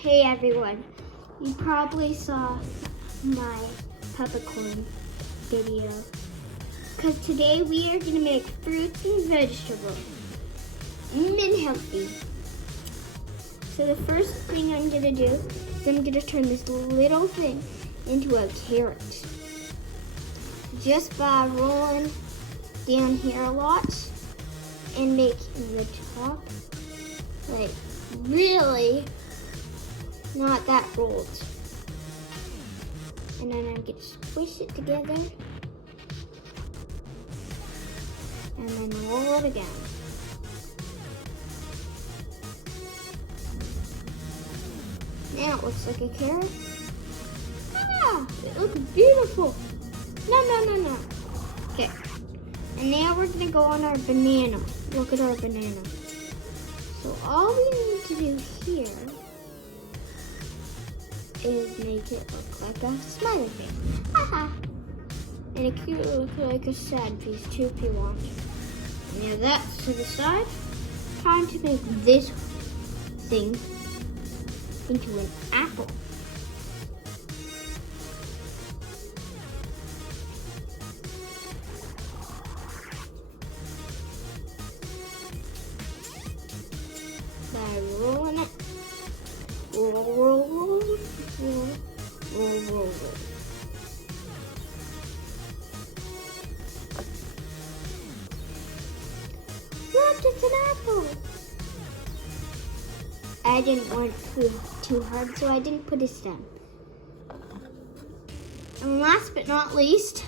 Hey everyone, you probably saw my peppercorn video because today we are going to make fruits and vegetables and healthy. So the first thing I'm going to do is I'm going to turn this little thing into a carrot just by rolling down here a lot and making the top like really not that rolled. And then I'm going to squish it together and then roll it again. Now it looks like a carrot. Ah, it looks beautiful. No. Okay, and now we're going to go on our banana. Look at our banana. So all we need to do here is make it look like a smiley face. Haha. And it could look like a sad face too if you want. Now that's to the side. Time to make this thing into an apple. By rolling it. Roll. Look, it's an apple. I didn't want it too hard, so I didn't put a stem. And last but not least,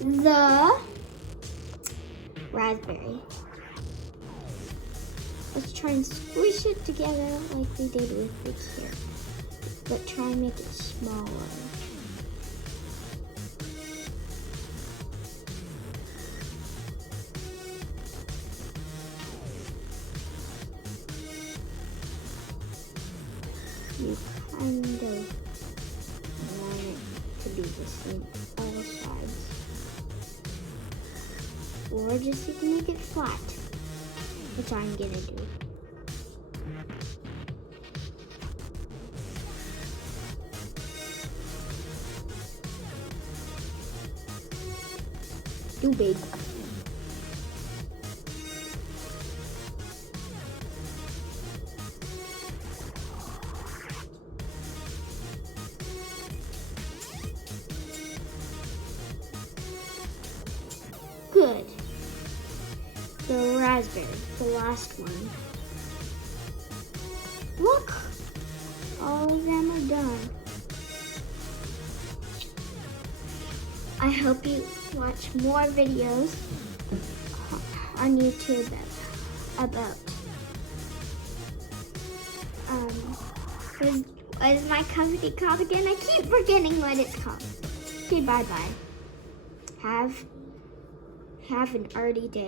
the raspberry. Let's try and squish it together like we did with the carrot, but try and make it smaller. You kind of want it to be the same all sides. Or just you can make it flat, which I'm gonna do. Too big. Good. The raspberry, the last one. Look, all of them are done. I hope you watch more videos on YouTube about what is my company called again? I keep forgetting what it's called. Okay, bye. Have an arty day.